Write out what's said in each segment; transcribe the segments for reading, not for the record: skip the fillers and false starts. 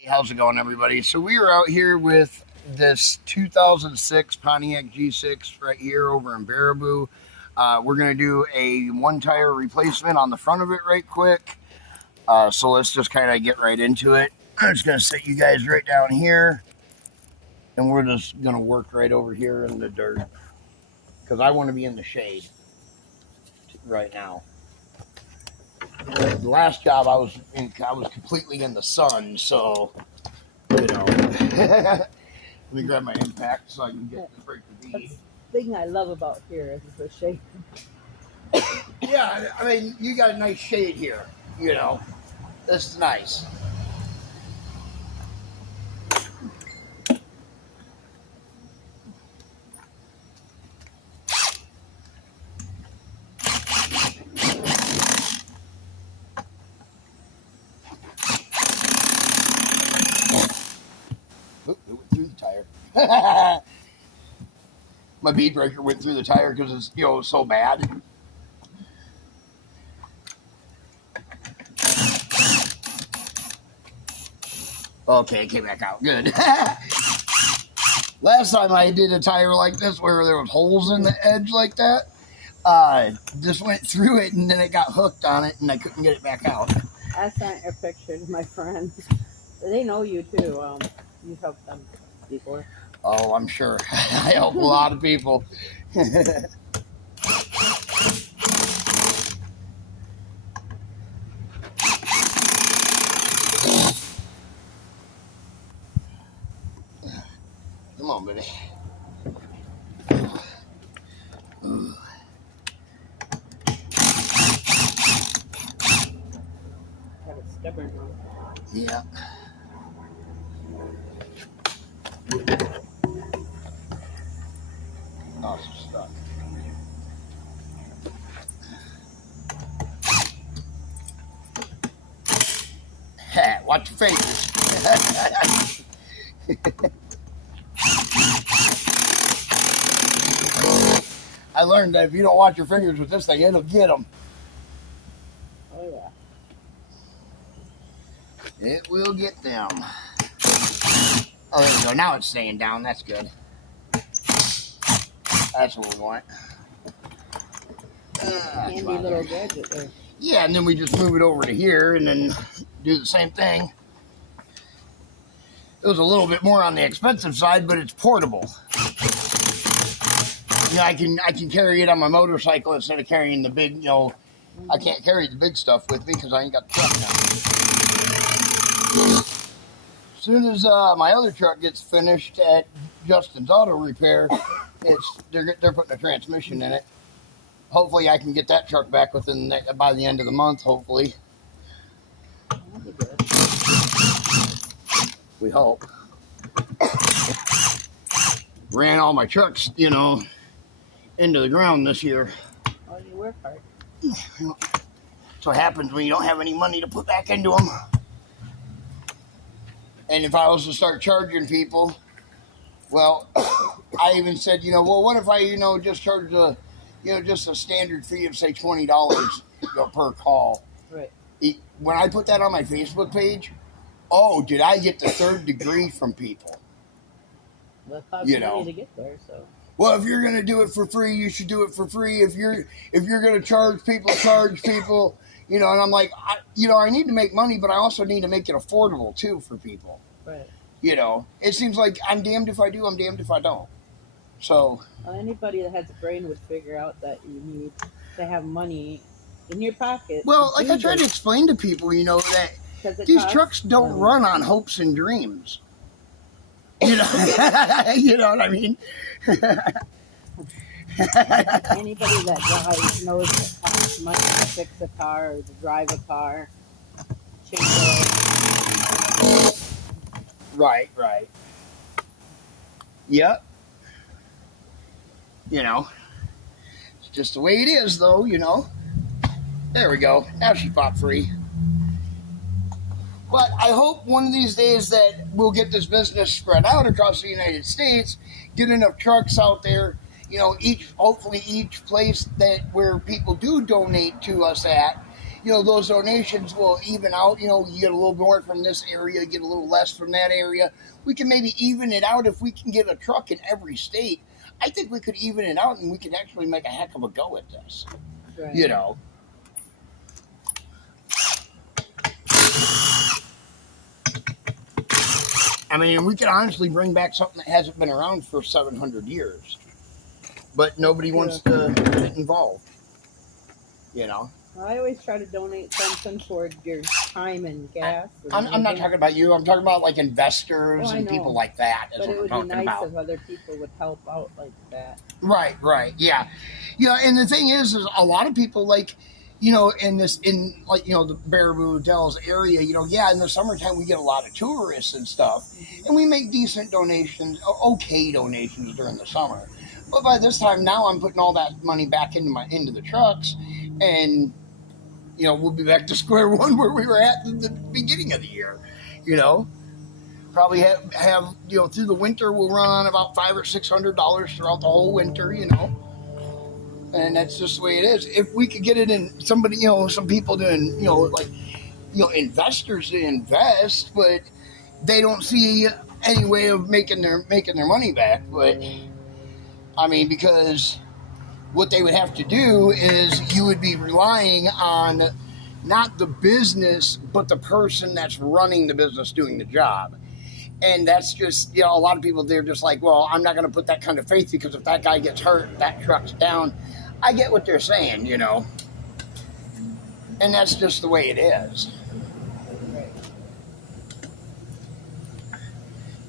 Hey, how's it going, everybody? So we are out here with this 2006 Pontiac G6 right here over in Baraboo. We're going to do a one tire replacement on the front of it right quick. So let's just kind of get right into it. I'm just going to sit you guys right down here, and we're just going to work right over here in the dirt because I want to be in the shade right now. The last job I was completely in the sun, so you know. Let me grab my impact so I can get the break the bead. The thing I love about here is the shade. Yeah, I mean, you got a nice shade here, you know. This is nice. Oop, it went through the tire. My bead breaker went through the tire because it's, so bad. Okay, it came back out. Good. Last time I did a tire like this where there was holes in the edge like that, just went through it and then it got hooked on it and I couldn't get it back out. I sent a picture to my friends. They know you too. You've helped them before. Oh, I'm sure. I help a lot of people. Come on, baby. Got a stubborn one. Yeah. Oh, it's stuck. Watch your fingers. I learned that if you don't watch your fingers with this thing, it'll get them. Oh, yeah. It will get them. Oh, there we go. Now it's staying down. That's good. That's what we want. Handy little gadget there. Yeah, and then we just move it over to here and then do the same thing. It was a little bit more on the expensive side, but it's portable. I can carry it on my motorcycle instead of carrying the big, I can't carry the big stuff with me because I ain't got the truck now. As soon as my other truck gets finished at Justin's Auto Repair, they're putting a transmission in it. Hopefully, I can get that truck back by the end of the month. Hopefully, That'd be good. we hope. Ran all my trucks, into the ground this year. Oh, you work hard. That's what happens when you don't have any money to put back into them. And if I was to start charging people, well, I even said, what if I, just charge just a standard fee of say $20 per call. Right. When I put that on my Facebook page, oh, did I get the third degree from people? Well, it costs money to get there, so. Well, if you're gonna do it for free, you should do it for free. If you're gonna charge people. And I'm like, I need to make money, but I also need to make it affordable too for people. Right. It seems like I'm damned if I do, I'm damned if I don't. So. Well, anybody that has a brain would figure out that you need to have money in your pocket. Well, like I try to explain to people, that these trucks don't run on hopes and dreams. You know what I mean? Anybody that drives knows it costs money to fix a car or to drive a car. Change oil. Right. Yep. It's just the way it is, though, There we go. Now she popped free. But I hope one of these days that we'll get this business spread out across the United States, get enough trucks out there, hopefully each place where people do donate to us at, those donations will even out. You get a little more from this area, get a little less from that area. We can maybe even it out if we can get a truck in every state. I think we could even it out, and we could actually make a heck of a go at this. Right. I mean, we could honestly bring back something that hasn't been around for 700 years, but nobody wants to get involved. I always try to donate something for your time and gas. And I'm not talking about you. I'm talking about like investors and know. people like that. But it would be nice if other people would help out like that. Right, yeah. And the thing is a lot of people like, in the Baraboo Dells area, in the summertime we get a lot of tourists and stuff, and we make decent donations, okay donations during the summer. But by this time now, I'm putting all that money back into the trucks, and we'll be back to square one where we were at the beginning of the year. Probably have through the winter we'll run on about $500 or $600 throughout the whole winter. And that's just the way it is. If we could get it in somebody, some people doing, investors to invest, but they don't see any way of making their money back. But I mean, because what they would have to do is you would be relying on not the business, but the person that's running the business doing the job. And that's just, a lot of people, they're just like, well, I'm not going to put that kind of faith because if that guy gets hurt, that truck's down. I get what they're saying, and that's just the way it is.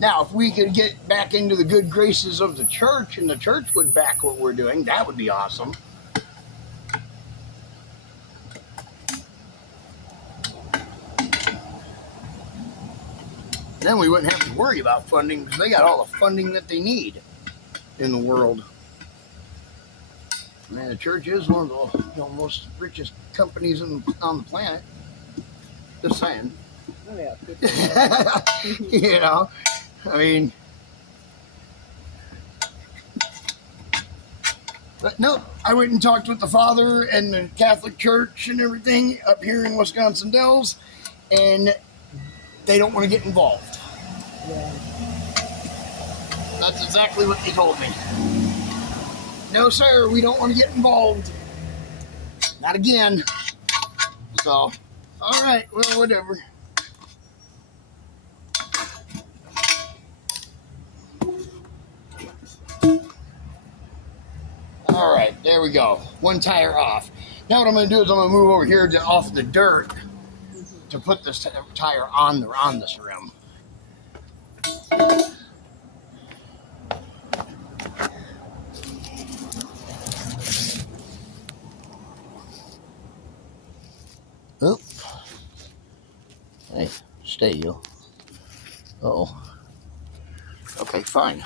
Now, if we could get back into the good graces of the church and the church would back what we're doing, that would be awesome. Then we wouldn't have to worry about funding because they got all the funding that they need in the world. Man, the church is one of the most richest companies on the planet. Just saying. Oh, yeah. I mean, but no, I went and talked with the father and the Catholic Church and everything up here in Wisconsin Dells, and they don't want to get involved. Yeah. That's exactly what they told me. No, sir, we don't want to get involved. Not again. So, all right, well, whatever. All right, there we go. One tire off. Now what I'm going to do is I'm going to move over here off the dirt to put this tire on this rim. Oh. Hey, stay, you. Uh-oh. Okay, fine.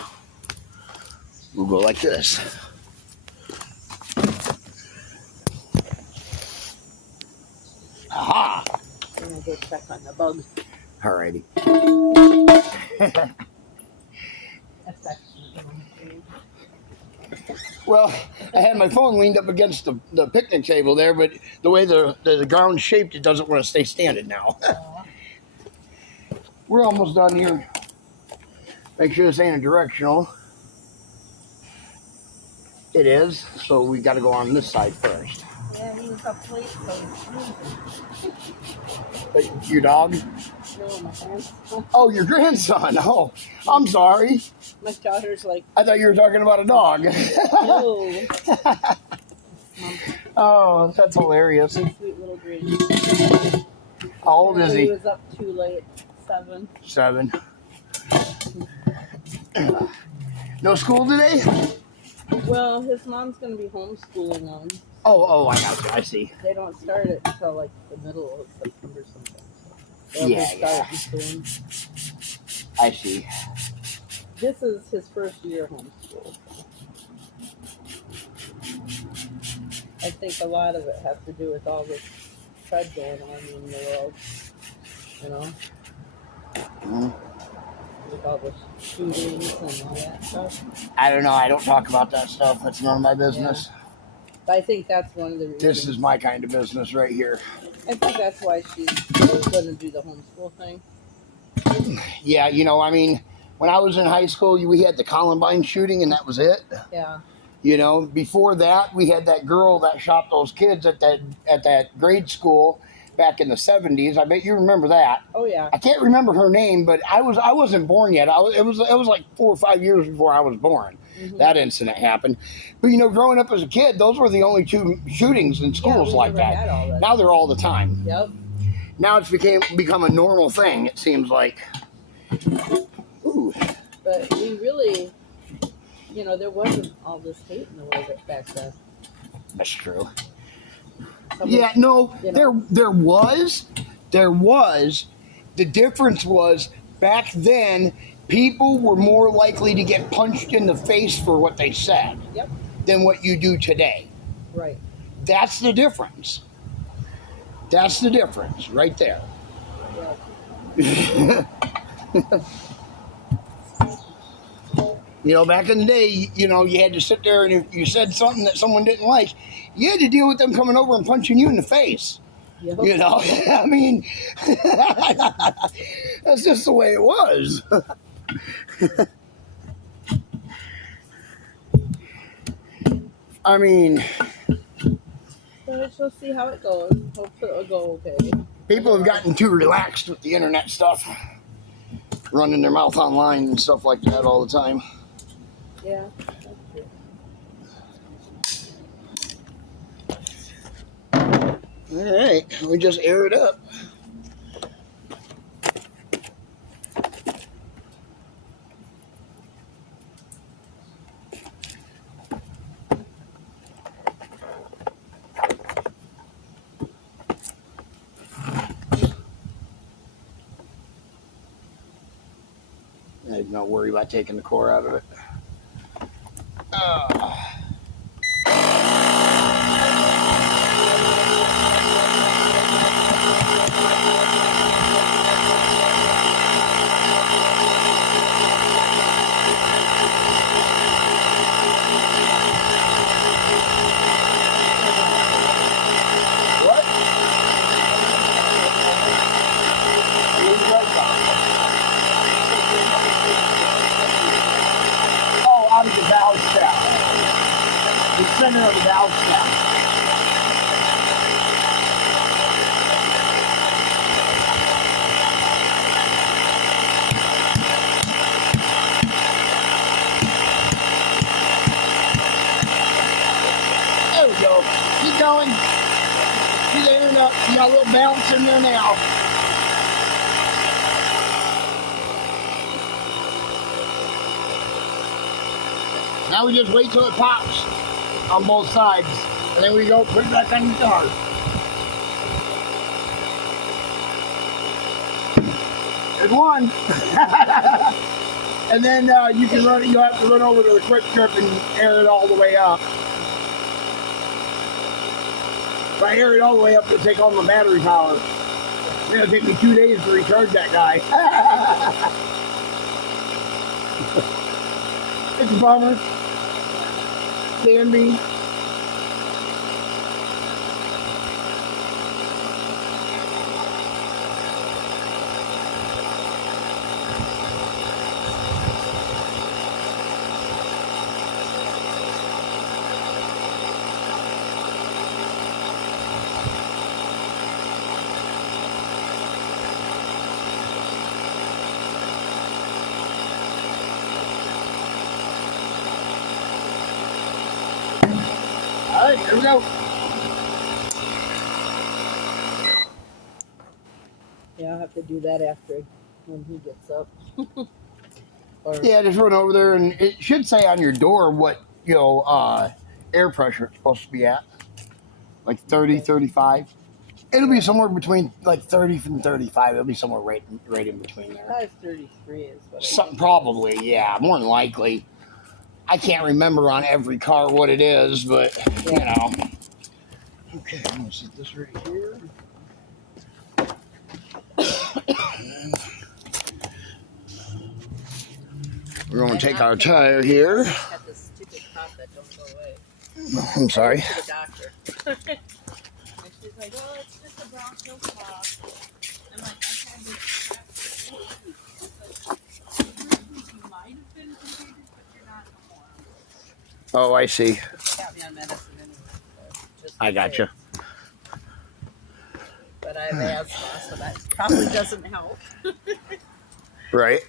We'll go like this. Aha! I'm going to go check on the bugs. Alrighty. Well, I had my phone leaned up against the picnic table there, but the way the ground's shaped, it doesn't want to stay standing now. We're almost done here. Make sure this ain't a directional. It is, so we got to go on this side first. Yeah, he was up late, so But your dog? No, my grandson. Oh, your grandson. Oh, I'm sorry. My daughter's like... I thought you were talking about a dog. No. Oh, that's hilarious. My sweet little green. How old is he? He was up too late. 7. 7. No school today? Well, his mom's going to be homeschooling them. Oh, I got you. I see. They don't start it until like the middle of September sometimes. So Yeah. Soon. I see. This is his first year homeschool. I think a lot of it has to do with all this crud going on in the world. You know? Mm-hmm. With all the shootings and all that stuff. I don't know. I don't talk about that stuff. That's none of my business. I think that's one of the reasons. This is my kind of business right here. I think that's why she's going to do the homeschool thing. Yeah, you know, I mean, when I was in high school, we had the Columbine shooting, and that was it. Yeah. You know, before that, we had that girl that shot those kids at that grade school back in the 70s. I bet you remember that. Oh yeah. I can't remember her name, but I wasn't born yet. It was like 4 or 5 years before I was born. Mm-hmm. That incident happened. But you know, growing up as a kid, those were the only 2 shootings in schools like that. Now they're all the time. Yep. Now it's become a normal thing. It seems like. Ooh. But we really, you know, there wasn't all this hate in the world back then. That's true. There was. The difference was back then, people were more likely to get punched in the face for what they said than what you do today. Right. That's the difference. That's the difference right there. Yeah. You know, back in the day, you know, you had to sit there, and if you said something that someone didn't like, you had to deal with them coming over and punching you in the face. Yep. You know, I mean, that's just the way it was. I mean, but we'll see how it goes. Hopefully it'll go okay. People have gotten too relaxed with the internet stuff, running their mouth online and stuff like that all the time. Yeah, that's true. All right, we just air it up. I did not worry about taking the core out of it. Center of the valve stem. There we go. Keep going. Keep airing up. You got a little bounce in there now. Now we just wait till it pops on both sides, and then we go put it back on the car. There's one. And then you can run. You have to run over to the quick trip and air it all the way up. If I air it all the way up, to take all my battery power. It's gonna take me 2 days to recharge that guy. It's a bummer. Can be. All right, here we go. Yeah, I'll have to do that after when he gets up. Yeah, just run over there, and it should say on your door what, you know, air pressure it's supposed to be at. Like 30, 35. It'll be somewhere between like 30 and 35. It'll be somewhere right in between there. Size 33 is what Something probably, yeah, more than likely. I can't remember on every car what it is, but you know. Okay, I'm gonna set this right here. We're gonna take our tire here. Got this stupid top that don't go away. I'm sorry. To the doctor. And she's like, well, it's just a bronchial cough. I'm like, I've had this crap for 8 weeks. She's like, the first week you might have been contagious, but you're not no more. Oh, I see. She got me on medicine anyway. So just I gotcha. But I have asthma, so that probably doesn't help. Right.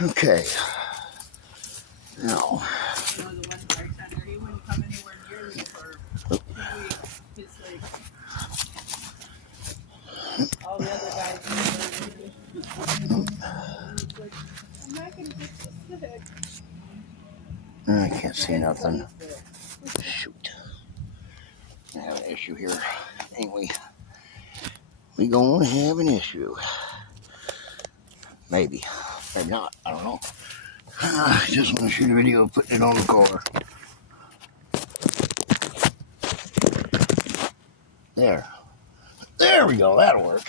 Okay. Now. You know, the one bartender, he wouldn't come anywhere near me for 2 weeks. He's like, all the other guys were like, I'm not going to get you sick. I can't see nothing. Shoot. I have an issue here, ain't we? We gonna have an issue. Maybe. Maybe not. I don't know. I just want to shoot a video of putting it on the car. There. There we go. That'll work.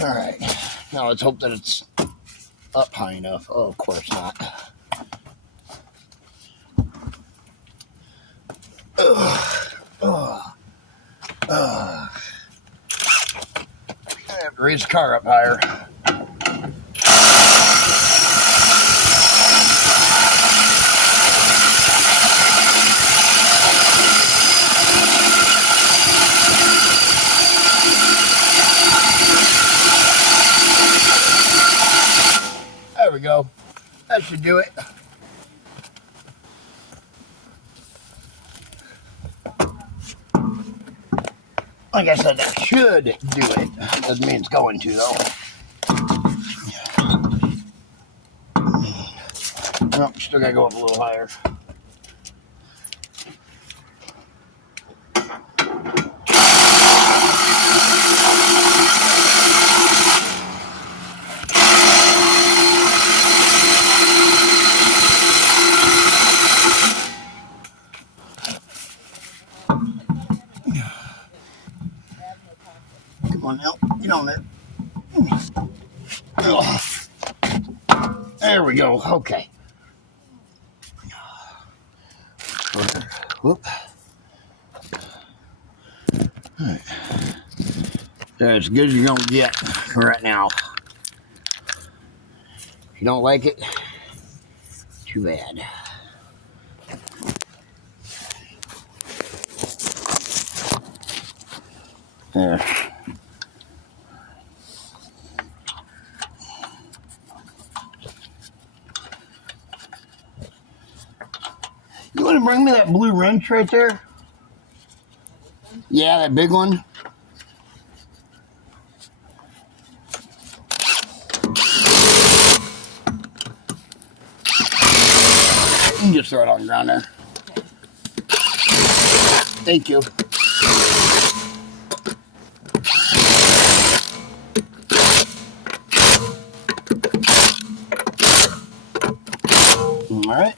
Alright. Now let's hope that it's up high enough. Oh, of course not. I have to raise the car up higher. There we go. That should do it. Like I said, that should do it. Doesn't mean it's going to, though. Nope, still gotta go up a little higher. Come on now, get on there. There we go. Okay. Whoop. All right. That's as good as you're gonna get for right now. If you don't like it, too bad. There. You want to bring me that blue wrench right there? Yeah, that big one. You can just throw it on the ground there. Thank you. All right.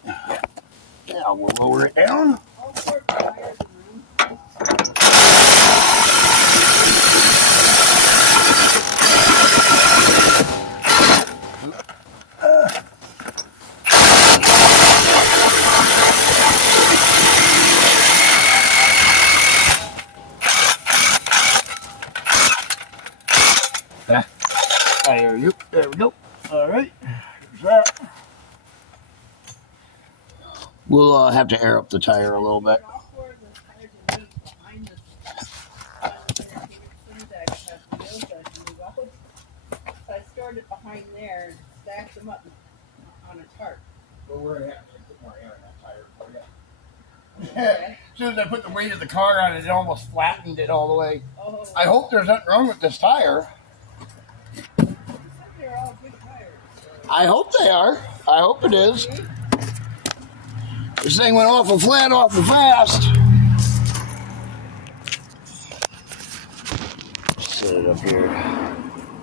Now we'll lower it down. There we go. All right. There's that. We'll have to air up the tire a little bit. So I stored it behind there and stacked them up on a tarp. Well, we're going to have to put more air in that tire for you. Okay. As soon as I put the weight of the car on it, it almost flattened it all the way. Oh. I hope there's nothing wrong with this tire. You said they're all good tires. So. I hope they are. I hope it is. This thing went awful flat, awful fast. Set it up here.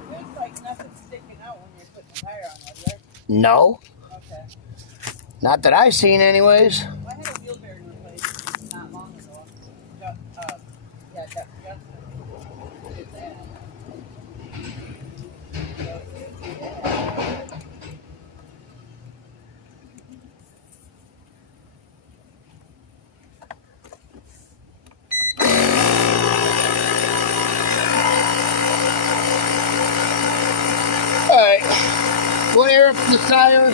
Looks like nothing's sticking out when you're putting the tire on, is there? No. Okay. Not that I've seen, anyways. Well, I had a wheel bearing replaced not long ago. I got Justin did that. right, we'll air up the tire,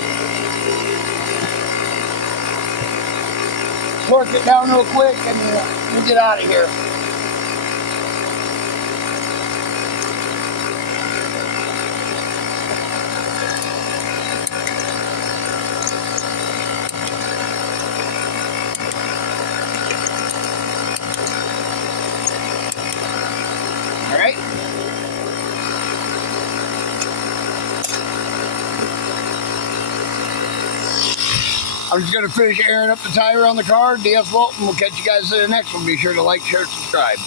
torque it down real quick, and we'll get out of here. All right. I'm just going to finish airing up the tire on the car. DS Walton, we'll catch you guys in the next one. Be sure to like, share, subscribe.